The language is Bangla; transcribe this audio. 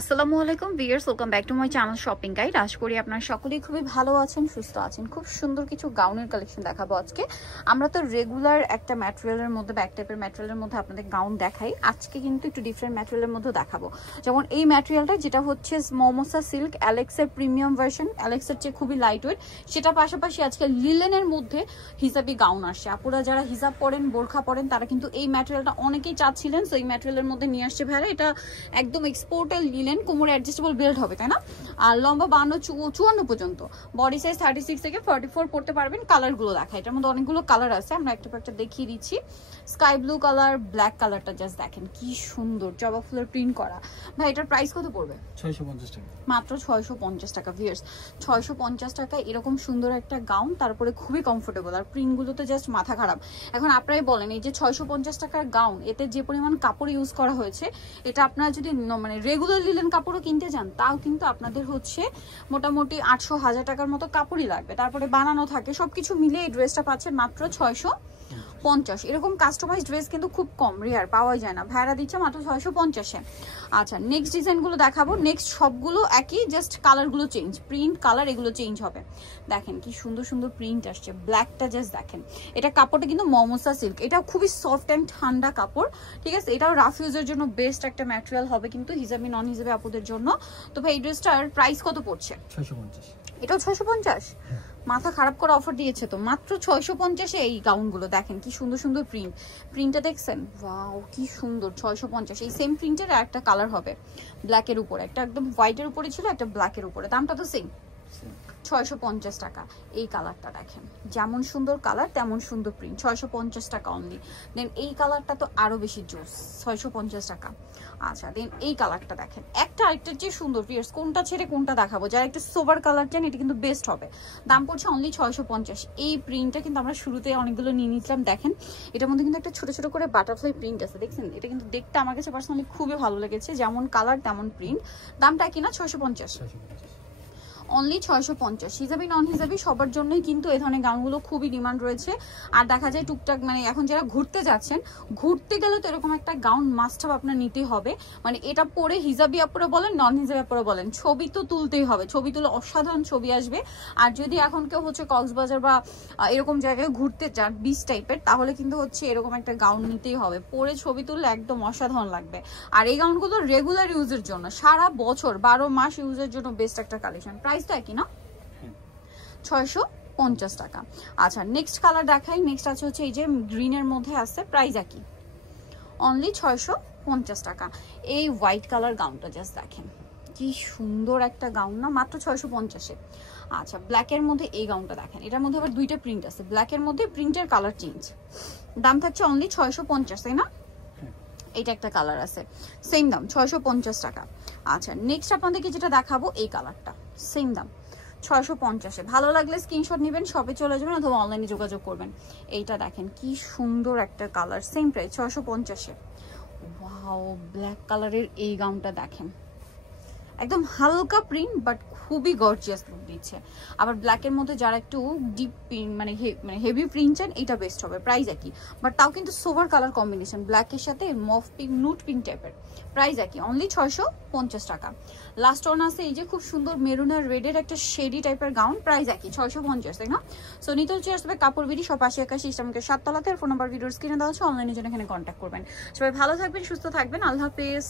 আসসালামু আলাইকুম viewers, welcome back to my channel shopping guide. আশা করি আপনারা সকলেই খুবই ভালো আছেন, সুস্থ আছেন। খুব সুন্দর কিছু গাউনের কালেকশন দেখাবো আজকে। আমরা তো রেগুলার একটা ম্যাটেরিয়ালের মধ্যে, ব্যাক টাইপের ম্যাটেরিয়ালের মধ্যে আপনাদের গাউন দেখাই। আজকে কিন্তু একটু ডিফারেন্ট ম্যাটেরিয়ালের মধ্যে দেখাবো। যেমন এই ম্যাটেরিয়ালটা, যেটা হচ্ছে মমোসা সিল্ক অ্যালেক্সের প্রিমিয়াম ভার্সন, অ্যালেক্সের চেয়ে খুবই লাইট ওয়েট। সেটা পাশাপাশি আজকে লিলেনের মধ্যে হিজাবি গাউন আসছে। আপুরা যারা হিজাব পরেন, বোরখা পরেন, তারা কিন্তু এই ম্যাটেরিয়ালটা অনেকেই চাচ্ছিলেন। সো এই ম্যাটেরিয়ালের মধ্যে নিয়ে আসছে ভাইরা। এটা একদম এক্সপোর্টের লিলেন, কোমরে অ্যাডজাস্টেবল বেল্ট হবে, তাই না? আর লম্বা 52-54 পর্যন্ত, বডি সাইজ 36 থেকে 44 পড়তে পারবেন। কালারগুলো দেখা, এটার মধ্যে অনেকগুলো কালার আছে, আমরা একটা একটা দেখিয়ে দিচ্ছি। স্কাই ব্লু কালার, ব্ল্যাক কালারটা জাস্ট দেখেন কি সুন্দর, জবা ফুলের প্রিন্ট করা। ভাই এটার প্রাইস কত পড়বে? 650 টাকা, মাত্র 650 টাকা। ভিউয়ার্স, 650 টাকায় এরকম সুন্দর একটা গাউন, তারপরে খুবই কমফোর্টেবল, আর প্রিন্টগুলো তো জাস্ট মাথা খারাপ। এখন আপনারাই বলেন, এই যে 650 টাকার গাউন, এতে যে পরিমাণ কাপড় ইউজ করা হয়েছে, এটা আপনারা যদি মানে রেগুলার লিলেন কাপড়ও কিনতে যান, তাও কিন্তু আপনাদের হচ্ছে মোটামুটি 800-1000 টাকার মতো কাপড়ই লাগবে। তারপরে বানানো থাকে, সবকিছু মিলে এই ড্রেসটা পাচ্ছেন মাত্র 650। এরকম কাস্টমাইজ ড্রেস কিন্তু খুব কম, রেয়ার, পাওয়া যায় না। ভাইরা দিচ্ছে মাত্র 650-এ। আচ্ছা, নেক্সট ডিজাইনগুলো দেখাবো। নেক্সট সবগুলো একই, জাস্ট কালারগুলো চেঞ্জ, প্রিন্ট কালার এগুলো চেঞ্জ হবে। দেখেন কি সুন্দর সুন্দর প্রিন্ট আসছে। ব্ল্যাকটা জাস্ট দেখেন, এটা কাপড়টা কিন্তু মমোসা সিল্ক, এটা খুবই সফট অ্যান্ড ঠান্ডা কাপড়, ঠিক আছে? এটাও রাফ ইউজের জন্য বেস্ট একটা ম্যাটেরিয়াল হবে কিন্তু হিজাবি নন হিজাবি আপুদের জন্য। তো ভাই এই ড্রেসটার প্রাইস কত পড়ছে? 650। এটাও 650? মাথা খারাপ করে অফার দিয়েছে তো। মাত্র 650-এ এই গাউনগুলো দেখেন কি সুন্দর সুন্দর প্রিন্ট। প্রিন্টটা দেখছেন? ওয়াও কি সুন্দর। 650। এই সেম প্রিন্টের একটা কালার হবে ব্ল্যাকের উপরে, একটা একদম হোয়াইটের উপরে ছিল, একটা ব্ল্যাকের উপরে। দামটা তো সেম, 650 টাকা। এই কালারটা দেখেন, যেমন সুন্দর কালার তেমন সুন্দর প্রিন্ট, 650 টাকা অনলি। দেন এই কালারটা তো আরো বেশি জোস, 650 টাকা। আচ্ছা, দেন এই কালারটা দেখেন, একটা আরেকটার চেয়ে সুন্দর। ফিয়ার্স, কোনটা ছেড়ে কোনটা দেখাবো? যারা একটা সোবার কালার চান, এটা কিন্তু বেস্ট হবে। দাম পড়ছে অনলি 650। এই প্রিন্টটা কিন্তু আমরা শুরুতে অনেকগুলো নিয়ে নিয়েছিলাম। দেখেন এটার মধ্যে কিন্তু একটা ছোট ছোট করে বাটারফ্লাই প্রিন্ট আছে, দেখছেন? এটা কিন্তু দেখতে আমার কাছে পার্সোনালি খুবই ভালো লেগেছে, যেমন কালার তেমন প্রিন্ট। দামটা কি না? 650, অনলি 650। হিজাবি নন হিজাবি সবার জন্যই কিন্তু এই ধরনের গাউনগুলো খুবই ডিমান্ড রয়েছে। আর দেখা যায় টুকটাক, মানে এখন যারা ঘুরতে যাচ্ছেন, ঘুরতে গেলে তো এরকম একটা গাউন মাস্ট have আপনার নিতেই হবে। মানে এটা পরে হিজাবি আপুরা বলেন, নন হিজাবি আপুরা বলেন, ছবি তো তুলতেই হবে। ছবি তুলে অসাধারণ ছবি আসবে। আর যদি এখন কেউ হচ্ছে কক্সবাজার বা এরকম জায়গায় ঘুরতে চান বিচ টাইপের, তাহলে কিন্তু হচ্ছে এরকম একটা গাউন নিতেই হবে। পরে ছবি তুললে একদম অসাধারণ লাগবে। আর এই গাউনগুলো রেগুলার ইউজের জন্য, সারা বছর 12 মাস ইউজের জন্য বেস্ট একটা কালেকশন। প্রাইস তো একই না? 650 টাকা। আচ্ছা, নেক্সট কালার দেখাই। নেক্সট আছে হচ্ছে এই যে গ্রিনের মধ্যে আছে, প্রাইস একই, অনলি 650 টাকা। এই হোয়াইট কালার গাউনটা জাস্ট দেখেন কি সুন্দর একটা গাউন না? মাত্র 650-এ। আচ্ছা, ব্ল্যাকের মধ্যে এই গাউনটা দেখেন, এটার মধ্যে আবার দুইটা প্রিন্ট আছে, ব্ল্যাকের মধ্যে প্রিন্টের কালার চেঞ্জ। দাম থাকছে অনলি 650, তাই না? এইটা একটা কালার আছে, সেম দাম 650 টাকা। আচ্ছা, নেক্সট আপনাদেরকে যেটা দেখাবো, এই কালারটা সেম দাম 650-এ। ভালো লাগলে স্ক্রিনশট নেবেন, শপে চলে যাবেন অথবা অনলাইনে যোগাযোগ করবেন। এইটা দেখেন কি সুন্দর একটা কালার, সেম প্রাইস 650-এ। ওয়াও, ব্ল্যাক কালারের এই গাউনটা দেখেন, একদম হালকা প্রিন্ট বাট খুবই গর্জিয়াস লুক দিচ্ছে। আবার ব্ল্যাকের মধ্যে যারা একটু ডিপ মানে হেভি প্রিন্ট চান, এটা বেস্ট হবে। প্রাইস একই, বাট তাও কিন্তু সোভার কালার কম্বিনেশন, ব্ল্যাকের সাথে মফ পিঙ্ক, নুট পিঙ্ক টাইপের। প্রাইস একই, অনলি 650 টাকা। লাস্ট ওয়ান আছে এই যে খুব সুন্দর মেরুন আর রেডের একটা শেডি টাইপের গাউন, প্রাইস একই 650, তাই না? সো নিতে হচ্ছে আসবে কাপড় বিডি, সব 80-81 ইসলামকে 7 তলাতে। আর ফোন নাম্বার ভিডিওর স্ক্রিনে দেওয়া হচ্ছে, অনলাইনে জন্য এখানে কন্ট্যাক্ট করবেন। সবাই ভালো থাকবেন, সুস্থ থাকবেন, আল্লাহ হাফেজ।